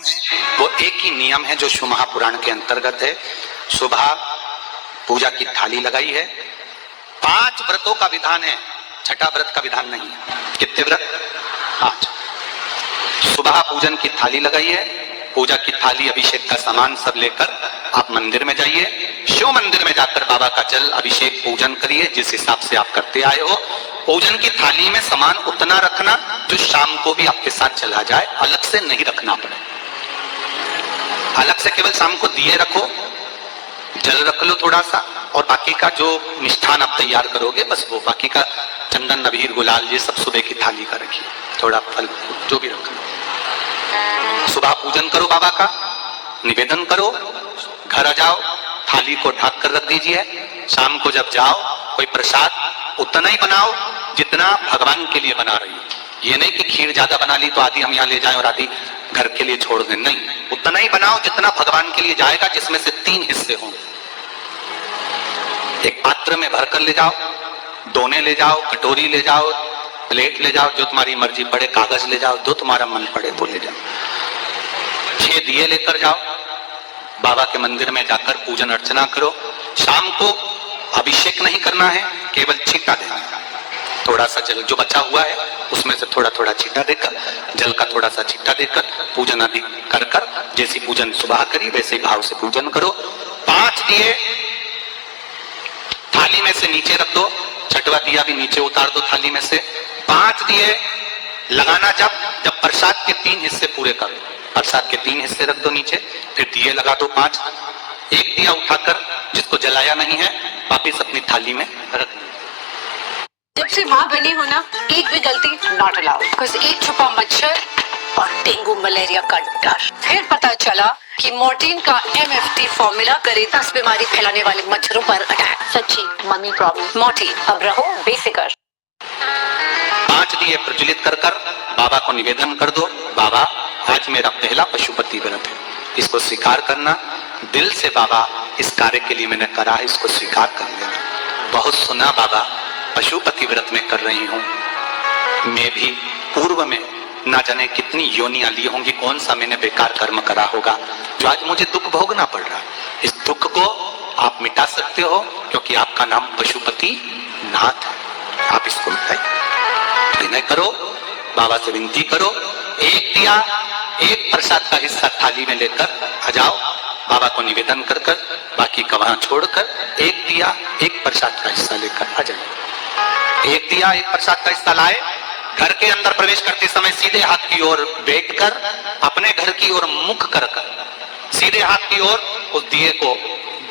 वो एक ही नियम है जो शिव महापुराण के अंतर्गत है। सुबह पूजा की थाली लगाई है, 5 व्रतों का विधान है, छठा व्रत का विधान नहीं है। कितने व्रत? 5। सुबह पूजन की थाली लगाई है, पूजा की थाली अभिषेक का सामान सब लेकर आप मंदिर में जाइए। शिव मंदिर में जाकर बाबा का जल अभिषेक पूजन करिए जिस हिसाब से आप करते आए हो। पूजन की थाली में सामान उतना रखना जो शाम को भी आपके साथ चला जाए, अलग से नहीं रखना पड़े। अलग से केवल शाम को दिए रखो, जल रख लो थोड़ा सा, और बाकी का जो मिष्ठान आप तैयार करोगे बस वो, बाकी का चंदन अबीर गुलाल ये सब सुबह की थाली का रखिए, थोड़ा फल जो भी रखो। सुबह पूजन करो, बाबा का निवेदन करो, घर आ जाओ, थाली को ढक कर रख दीजिए। शाम को जब जाओ कोई प्रसाद उतना ही बनाओ जितना भगवान के लिए बना रही हो। ये नहीं कि खीर ज्यादा बना ली तो आधी हम यहाँ ले जाएं और आधी घर के लिए छोड़ दें, नहीं, उतना ही बनाओ जितना भगवान के लिए जाएगा, जिसमें से 3 हिस्से हों। एक पात्र में भरकर ले जाओ, दोने ले जाओ, कटोरी ले जाओ, प्लेट ले जाओ, जो तुम्हारी मर्जी पड़े, कागज ले जाओ, जो तुम्हारा मन पड़े तो ले जाओ। 6 दिए लेकर जाओ, बाबा के मंदिर में जाकर पूजन अर्चना करो। शाम को अभिषेक नहीं करना है, केवल छींटा देना है। थोड़ा सा जल जो बचा हुआ है उसमें से थोड़ा थोड़ा छींटा देकर, जल का थोड़ा सा छींटा देकर पूजन आदि कर कर जैसी पूजन सुबह करी वैसे भाव से पूजन करो। 5 दिए थाली में से नीचे रख दो, छठवा दिया भी नीचे उतार दो थाली में से। 5 दिए लगाना जब प्रसाद के 3 हिस्से पूरे कर दो, प्रसाद के 3 हिस्से रख दो नीचे, फिर दिए लगा दो 5। एक दिया उठाकर जिसको जलाया नहीं है वापिस अपनी थाली में रख दो। जब से माँ बनी हो ना, एक भी गलती नॉट अलाउड, बिकॉज़ एक छुपा मच्छर और डेंगू मलेरिया का डर। फिर पता चला कि मोर्टीन का MFT फॉर्मूला करे 10 बीमारी फैलाने वाले मच्छरों पर अटैक। सच्ची मम्मी प्रॉब्लम। मोर्टीन, अब रहो बेफिक्र। 5 दिए प्रज्वलित कर कर बाबा को निवेदन कर दो, बाबा आज मेरा पहला पशुपति व्रत है, इसको स्वीकार करना। दिल से बाबा इस कार्य के लिए मैंने करा है, इसको स्वीकार कर लेना। बहुत सुना बाबा पशुपति व्रत में कर रही हूँ, मैं भी पूर्व में ना जाने कितनी योनियां ली होंगी, कौन सा मैंने बेकार कर्म करा होगा जो आज मुझे दुख भोगना पड़ रहा है। इस दुख को आप मिटा सकते हो क्योंकि आपका नाम पशुपति नाथ है। आप इसको मिटाइए, विनय करो, बाबा से विनती करो। एक दिया, एक प्रसाद का हिस्सा थाली में लेकर आ जाओ, बाबा को निवेदन कर कर, बाकी का वहां छोड़कर एक दिया, एक प्रसाद का हिस्सा लेकर आ जाए। एक दिया, एक प्रसाद का हिस्सा लाए, घर के अंदर प्रवेश करते समय सीधे हाथ की ओर बैठकर अपने घर की ओर मुख कर कर सीधे हाथ की ओर उस दिए को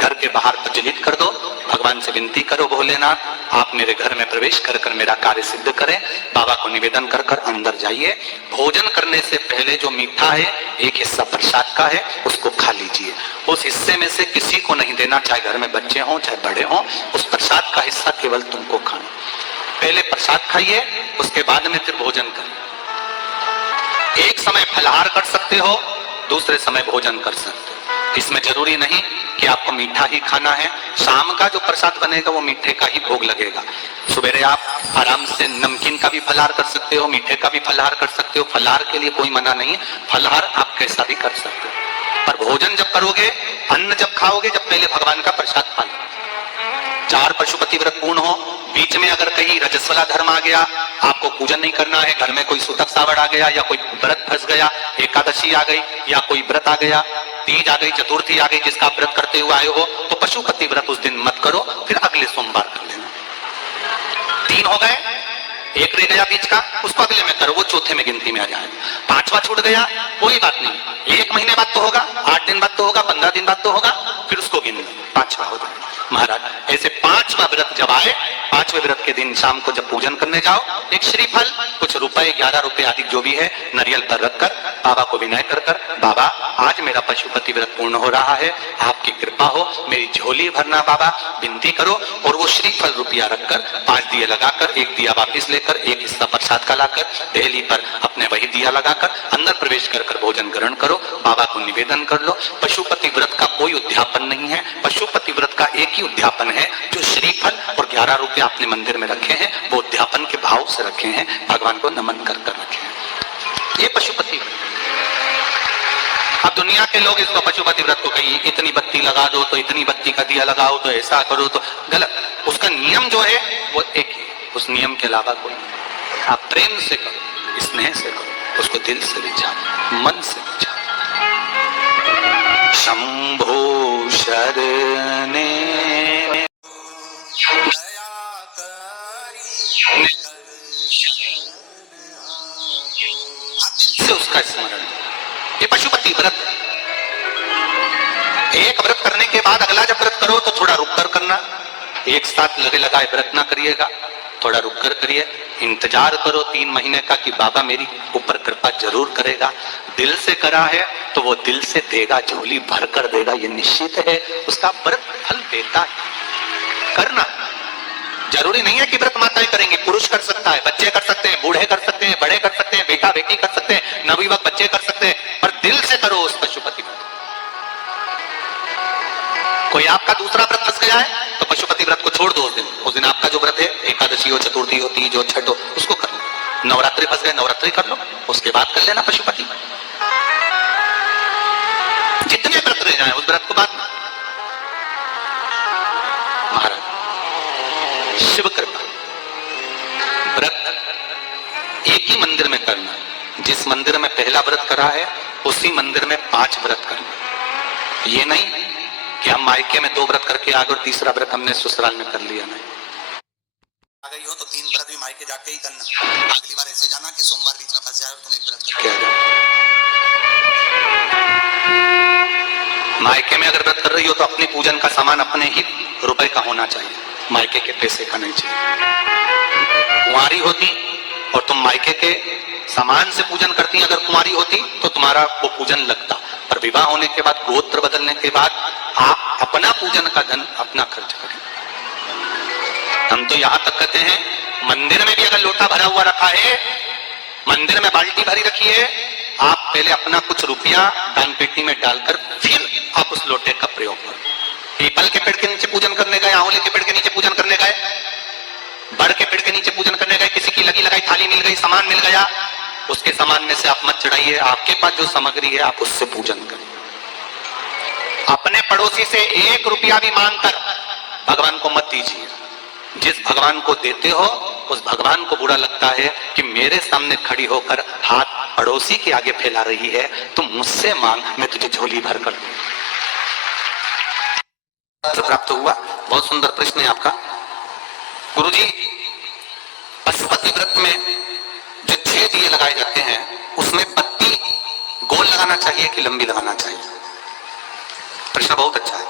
घर के बाहर प्रज्वलित कर दो। भगवान से विनती करो, भोलेनाथ आप मेरे घर में प्रवेश कर कर मेरा कार्य सिद्ध करें। बाबा को निवेदन कर कर अंदर जाइए। भोजन करने से पहले जो मीठा है, एक हिस्सा प्रसाद का है, उसको खा लीजिए। उस हिस्से में से किसी को नहीं देना, चाहे घर में बच्चे हों चाहे बड़े हों, उस प्रसाद का हिस्सा केवल तुमको खाना। पहले प्रसाद खाइए, उसके बाद में फिर भोजन करिए। एक समय फलाहार कर सकते हो, दूसरे समय भोजन कर सकते हो। इसमें जरूरी नहीं कि आपको मीठा ही खाना है। शाम का जो प्रसाद बनेगा वो मीठे का ही भोग लगेगा। सुबह आप आराम से नमकीन का भी फलाहार कर सकते हो, मीठे का भी फलाहार कर सकते हो। फलाहार के लिए कोई मना नहीं है, फलाहार आप कैसा भी कर सकते हो। पर भोजन जब करोगे, अन्न जब खाओगे, जब पहले भगवान का प्रसाद खा लो। 4 पशुपति व्रत पूर्ण हो, बीच में अगर कहीं रजस्वला धर्म आ गया, आपको पूजन नहीं करना है, घर में कोई सूतक सावड़ आ गया या कोई व्रत फंस गया, एकादशी आ गई या कोई व्रत आ गया, तीज आ गई, चतुर्थी आ गई, जिसका व्रत करते हुए आए हो, तो पशुपति व्रत उस दिन मत करो, फिर अगले सोमवार कर लेना। 3 हो गए, एक रह गया बीच का, उसको अगले में करो, वो चौथे में गिनती में आ जाएगा। 5वां छूट गया, कोई बात नहीं, 1 महीने बाद तो होगा, 8 दिन बाद तो होगा, 15 दिन बाद तो होगा, फिर उसको गिन लो, 5वां हो जाएगा। महाराज ऐसे 5वां व्रत जब आए, 5वें व्रत के दिन शाम को जब पूजन करने जाओ, एक श्रीफल, कुछ रुपए, 11 रुपए आदि जो भी है, नारियल पर रखकर बाबा को विनय कर कर, बाबा आज मेरा पशुपति व्रत पूर्ण हो रहा है, आपकी कृपा हो, मेरी झोली भरना बाबा, विनती करो। और वो श्रीफल रुपया रखकर 5 दिए लगाकर, एक दिया वापिस लेकर, एक हिस्सा प्रसाद का लाकर देहली पर अपने वही दिया लगाकर अंदर प्रवेश कर कर भोजन ग्रहण करो। बाबा को निवेदन कर लो। पशुपति व्रत का कोई उद्यापन नहीं है, पशुपति व्रत का एक ही उद्यापन है, जो श्रीफल और 11 रुपए आपने मंदिर में रखे हैं, वो उद्यापन के भाव से रखे हैं, भगवान को नमन कर कर रखे हैं। ये पशुपति अब दुनिया के लोग इसको पशुपति व्रत को कही इतनी बत्ती लगा दो तो इतनी बत्ती का दिया लगाओ तो ऐसा करो तो गलत। उसका नियम जो है वो एक ही, उस नियम के अलावा कोई नहीं। आप प्रेम से करो, स्नेह से करो, उसको दिल से विचारो, मन से विचारो। शंभो शरणे से उसका स्मरण। ये पशुपति व्रत, एक व्रत करने के बाद अगला जब व्रत करो तो थोड़ा रुक कर करना, एक साथ लगे लगाए व्रत ना करिएगा, थोड़ा रुक कर करिए, इंतजार करो 3 महीने का कि बाबा मेरी ऊपर कृपा जरूर करेगा। दिल से करा है तो वो दिल से देगा, झोली भर कर देगा, ये निश्चित है, उसका व्रत फल देता है। करना जरूरी नहीं है कि व्रत माताएं करेंगे, पुरुष कर सकता है, बच्चे कर सकते हैं, बूढ़े कर सकते हैं, बड़े कर सकते हैं, बेटा बेटी कर सकते हैं, नवयुवक बच्चे कर सकते हैं, पर दिल से करो उस पशुपति व्रत। कोई आपका दूसरा व्रत फंस गया है तो पशुपति व्रत को छोड़ दो। उस दिन आपका जो व्रत है, एकादशी हो, चतुर्थी हो, तीज हो, छठ हो, उसको कर लो। नवरात्रि फंस गए, नवरात्रि कर लो, उसके बाद कर लेना पशुपति। जितने व्रत रह जाए उस व्रत को बाद में। महाराज शिव कृपा व्रत एक ही मंदिर में करना, जिस मंदिर में पहला व्रत करा है उसी मंदिर में 5 व्रत करना। ये नहीं कि हम मायके में 2 व्रत करके आ गए और तीसरा व्रत हमने ससुराल में कर लिया। नहीं, आ गई हो तो 3 व्रत भी मायके जाके ही करना। अगली बार ऐसे जाना कि सोमवार बीच में फंस जाए और तुम 1 व्रत करके आ जाओ। मायके में अगर व्रत कर रही हो तो अपनी पूजन का सामान अपने ही रुपए का होना चाहिए, मायके के पैसे का नहीं चाहिए। कुंवारी होती और तुम मायके के सामान से पूजन करती, अगर कुंवारी होती तो तुम्हारा वो पूजन लगता, पर विवाह होने के बाद, गोत्र बदलने के बाद आप अपना पूजन का धन अपना खर्च करें। हम तो यहां तक कहते हैं मंदिर में भी अगर लोटा भरा हुआ रखा है, मंदिर में बाल्टी भरी रखी है, आप पहले अपना कुछ रुपया दान पेटी में डालकर फिर आप उस लोटे का प्रयोग करो। पीपल के पेड़ के नीचे पूजन करने गए, आंवले के पेड़ के नीचे पूजन करने गए, बड़ के पेड़ के नीचे पूजन करने गए, किसी की लगी लगाई थाली मिल गई, सामान मिल गया, उसके सामान में से आप मत चढ़ाइए। आपके पास जो सामग्री है आप उससे पूजन करें। अपने पड़ोसी से 1 रुपया भी मांगकर भगवान को मत दीजिए। जिस भगवान को देते हो उस भगवान को बुरा लगता है कि मेरे सामने खड़ी होकर हाथ पड़ोसी के आगे फैला रही है, तुम मुझसे मांग, मैं तुझे झोली भर कर दूं। प्राप्त हुआ। बहुत सुंदर प्रश्न है आपका। गुरुजी, पशुपति व्रत में जो 6 दिए लगाए जाते हैं उसमें बत्ती गोल लगाना चाहिए कि लंबी लगाना चाहिए? प्रश्न बहुत अच्छा है,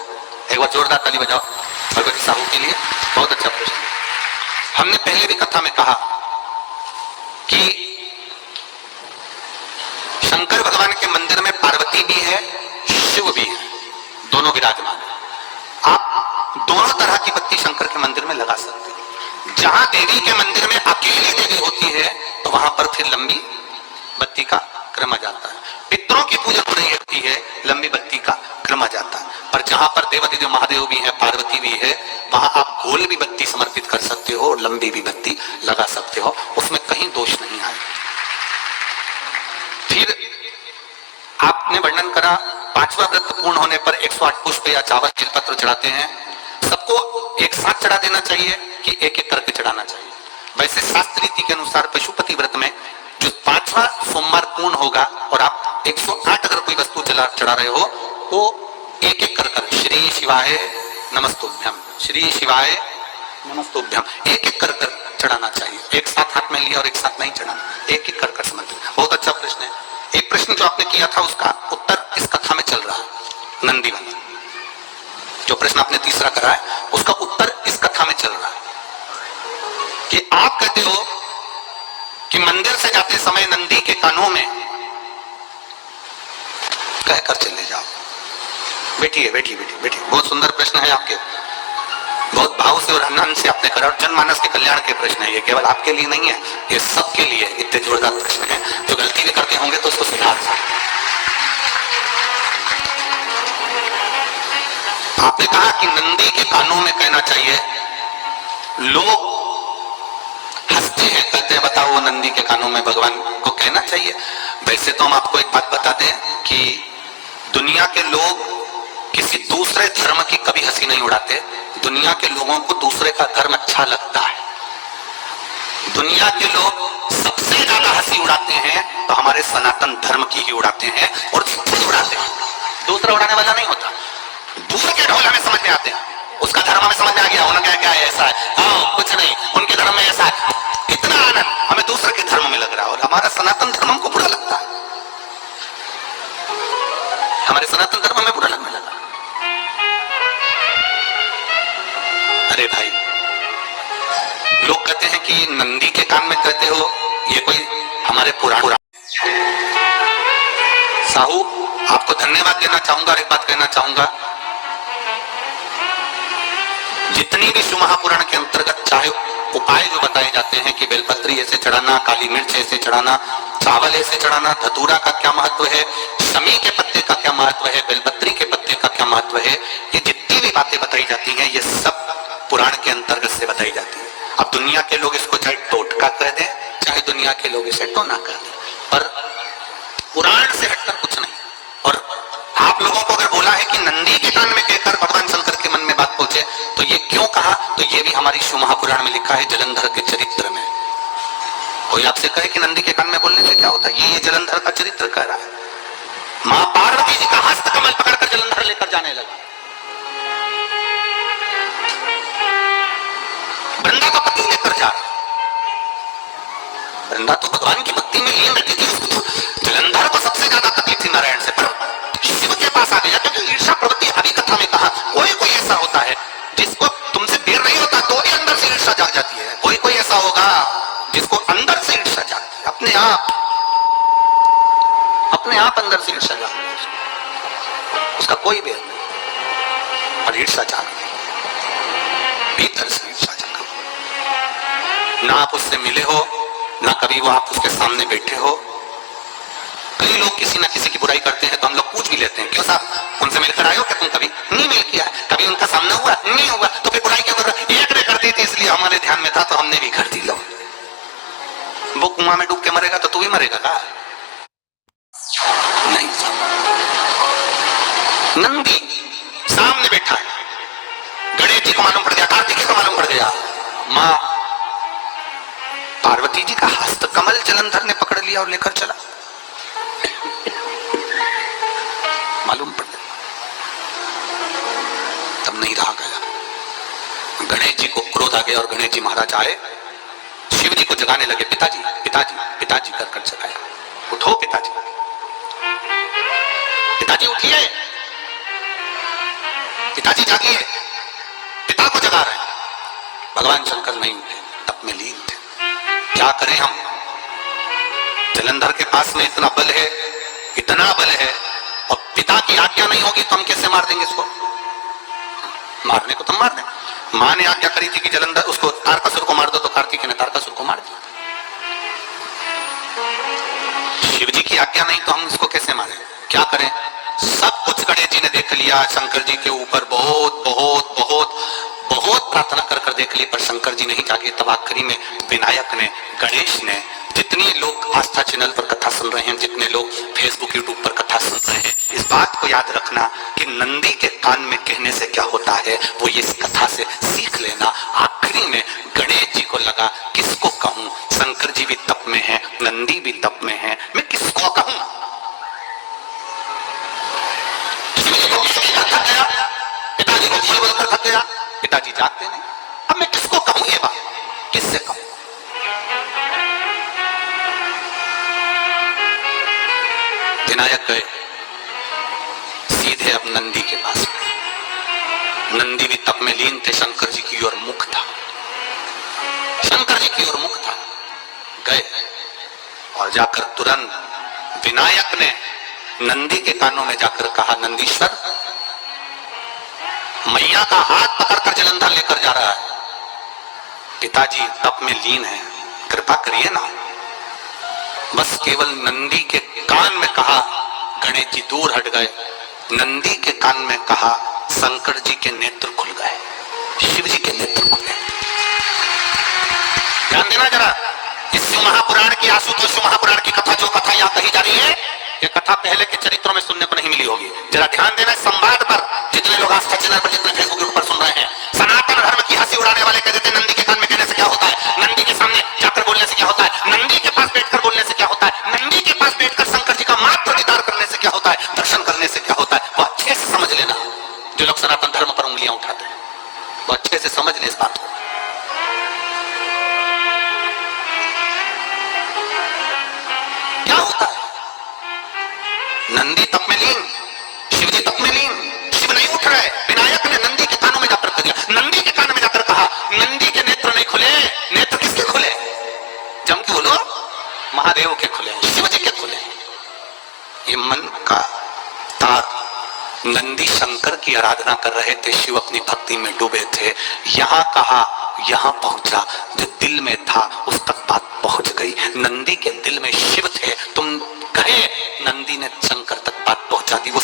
एक बार जोरदार ताली बजाओ भगवती साहू के लिए। बहुत अच्छा प्रश्न। हमने पहले भी कथा में कहा कि शंकर भगवान के मंदिर में पार्वती भी है, शिव भी है, दोनों विराजमान है। आप दोनों तरह की बत्ती शंकर के मंदिर में लगा सकते हैं। जहां देवी के मंदिर में अकेली देवी होती है तो वहां पर फिर लंबी बत्ती का क्रम आ जाता है। पितरों की पूजा हो रही होती है, लंबी बत्ती का क्रम आ जाता है। पर जहां पर देवादिदेव महादेव भी है, पार्वती भी है, वहां आप गोल भी बत्ती समर्पित कर सकते हो और लंबी भी बत्ती लगा सकते हो, उसमें कहीं दोष नहीं आए। फिर आपने वर्णन करा 5वां व्रत पूर्ण होने पर 108 पुष्प या चावल तिलपत्र चढ़ाते हैं। सबको एक साथ चढ़ा देना चाहिए कि एक एक करके चढ़ाना चाहिए? वैसे शास्त्र रीति के अनुसार पशुपति व्रत में जो 5वां सोमवार पूर्ण होगा और आप 108 अगर कोई वस्तु चढ़ा रहे हो तो एक एक कर श्री शिवाय नमस्तुभ्यम, श्री शिवाय नमस्तुभ्यम एक एक कर चढ़ाना चाहिए। एक साथ हाथ में लिया और एक साथ नहीं चढ़ाना, एक एक कर समर्पित। बहुत अच्छा प्रश्न है। एक प्रश्न जो आपने किया था उसका उत्तर इस कथा में चल रहा है, नंदी वाला। जो प्रश्न आपने तीसरा करा है उसका उत्तर इस कथा में चल रहा है कि आप कहते हो कि मंदिर से जाते समय नंदी के कानों में कहकर चले जाओ। बैठिए बैठिए बैठिए बैठिए। बहुत सुंदर प्रश्न है आपके, बहुत भाव से और आनंद से आपने करा। जनमानस के कल्याण के प्रश्न है ये, केवल आपके लिए नहीं है, ये सबके लिए इतने जोरदार प्रश्न है। जो गलती भी करते होंगे तो उसको सुधार सकते। आपने कहा कि नंदी के कानों में कहना चाहिए। लोग हंसते हैं, कहते हैं बताओ वो नंदी के कानों में भगवान को कहना चाहिए। वैसे तो हम आपको एक बात बता दें कि के लोग किसी दूसरे धर्म की कभी हंसी नहीं उड़ाते। दुनिया के लोगों को दूसरे का धर्म अच्छा लगता है। दुनिया के लोग सबसे ज्यादा हंसी उड़ाते हैं तो हमारे सनातन धर्म की ही उड़ाते हैं, और खुद उड़ाते हैं, दूसरा उड़ाने वाला नहीं होता। दूसरे के ढोल हमें समझ में आते हैं, उसका धर्म हमें समझ में आ गया, उन्होंने क्या है ऐसा है, हाँ कुछ नहीं, उनके धर्म में ऐसा है, इतना आनंद हमें दूसरे के धर्म में लग रहा है, और हमारा सनातन धर्म हमको बुरा लगता है, हमारे सनातन धर्म हमें बुरा लगने लगा। अरे भाई, लोग कहते हैं कि नंदी के कान में कहते हो, ये कोई हमारे पुराण। साहू, आपको धन्यवाद देना चाहूंगा और एक बात कहना चाहूंगा, जितनी भी शिव महापुराण के अंतर्गत चाहे उपाय जो बताए जाते हैं कि बेलपत्री ऐसे चढ़ाना, काली मिर्च ऐसे चढ़ाना, चावल ऐसे चढ़ाना, धतूरा का क्या महत्व है, शमी के पत्ते का क्या महत्व है, बेलपत्री के पत्ते का क्या महत्व है, ये जितनी भी बातें बताई जाती हैं ये सब पुराण के अंतर्गत से बताई जाती है। अब दुनिया के लोग इसको चाहे टोटका कह दें, चाहे दुनिया के लोग इसे टोना कह दें, पर पुराण से हटकर कुछ नहीं। और आप लोगों को अगर बोला है कि नंदी के कान में कहकर भगवान शंकर के मन में बात पहुंचे, तो ये क्यों कहा, तो ये भी हमारी शिव महापुराण में लिखा है, जलंधर के चरित्र में। कोई आपसे कहे कि नंदी के कान में बोलने से क्या होता है, ये जलंधर का चरित्र कह रहा है। मां पार्वती जी का हस्त कमल पकड़कर जलंधर लेकर जाने लगा। वृंदा का पति लेकर जा रहा, वृंदा तो भगवान की भक्ति में लीन रहती थी, जलंधर को सबसे ज्यादा तकलीफ थी नारायण से, पर शिव के पास आ गया, क्योंकि ईर्षा प्रवृत्ति हरि कथा में कहा कोई कोई ऐसा होता है जिसको तुमसे प्यार नहीं होता तो भी अंदर से ईर्षा जाग जाती है, कोई कोई ऐसा होगा जिसको अंदर से ईर्षा जागती है, अपने आप अंदर से ईर्षा जागती है, उसका कोई भेद नहीं, और ईर्षा जागती है, भीतर से ईर्षा जागती। ना आप उससे मिले हो, ना कभी वो आप उसके सामने बैठे हो। कई लोग किसी ना किसी की बुराई करते हैं तो हम लोग पूछ भी लेते हैं, क्यों साहब उनसे मिलकर आए हो क्या तुम, कभी नहीं मिल किया, कभी उनका सामना हुआ नहीं हुआ, तो फिर बुराई क्यों कर रहे, एक ने कर दी थी इसलिए हमारे ध्यान में था तो हमने भी कर दी। लो, वो कुआं में डूब के मरेगा तो तू भी मरेगा का? नहीं। नंदी सामने बैठा है, गणेश जी को मालूम पड़ गया, कार्तिकेय को मालूम पड़ गया, मां पार्वती जी का हस्त कमल जलंधर ने पकड़ लिया और लेकर चला, मालूम पड़ गया, तब नहीं रहा गया। गणेश जी को क्रोध आ गया और गणेश जी महाराज आए, शिव जी को जगाने लगे, पिताजी पिताजी पिताजी कर कर जगाया, उठो पिताजी, पिताजी उठिए, पिताजी जागिए, पिता को जगा रहे हैं। भगवान शंकर नहीं उठे, तप में लीन थे। क्या करें हम, जलंधर के पास में इतना बल है, इतना बल है, और पिता की आज्ञा नहीं होगी तो हम कैसे मार देंगे इसको, मारने को तो मार दें। मां ने आज्ञा करी थी कि जलंधर उसको तारकासुर को मार दो, तो कार्तिकेय ने तारकासुर को मार दिया। शिव जी की आज्ञा नहीं तो हम इसको कैसे मारें, क्या करें? सब कुछ गणेश जी ने देख लिया, शंकर जी के ऊपर बहुत बहुत बहुत बहुत प्रार्थना कर कर देख ली, पर शंकर जी नहीं जागे। तब आखिरी में विनायक ने, गणेश ने, जितने लोग आस्था चैनल पर कथा सुन रहे हैं, जितने लोग फेसबुक यूट्यूब पर कथा सुन रहे हैं, इस बात को याद रखना कि नंदी के कान में कहने से क्या होता है वो ये इस कथा से सीख लेना। आखिरी में गणेश जी को लगा किसको कहूं, शंकर जी भी तप में है, नंदी भी तप में है, मैं किसको कहूं? पिताजी को बोल बोलकर थक गया, पिताजी जागते नहीं, अब मैं किसको कहूं ये बात, किससे कहूं? विनायक गए सीधे अब नंदी के पास में। नंदी भी तप में लीन थे, शंकर जी की ओर मुख था, शंकर जी की ओर मुख था। गए और जाकर तुरंत विनायक ने नंदी के कानों में जाकर कहा, नंदीश्वर, मैया का हाथ पकड़कर जलंधर लेकर जा रहा है, पिताजी तप में लीन है, कृपा करिए ना। बस केवल नंदी के कान में कहा, गणेश जी दूर हट गए, नंदी के कान में कहा, शंकर जी के नेत्र खुल गए, शिव जी के नेत्र खुले। ध्यान देना जरा, इस महापुराण की, आशुतोष महापुराण की कथा, जो कथा यहाँ कही जा रही है, ये कथा पहले के चरित्रों में सुनने को नहीं मिली होगी, जरा ध्यान अच्छे से समझ ले इस बात को। क्या होता है? नंदी तप में लीन, शिवजी तप में लीन, शिव नहीं उठ रहे। विनायक ने नंदी के कानों में जाकर कह दिया, नंदी के कानों में जाकर कहा, नंदी के नेत्र नहीं खुले। नेत्र किसके खुले? जम के बोलो, महादेव के खुले, शिवजी के खुले। ये मन का तार। नंदी शंकर की आराधना कर रहे थे, शिव अपनी भक्ति में डूबे थे। यहां कहा, यहां पहुंचा, जो दिल में था उस तक बात पहुंच गई। नंदी के दिल में शिव थे, तुम गए, नंदी ने शंकर तक बात पहुंचा दी। वो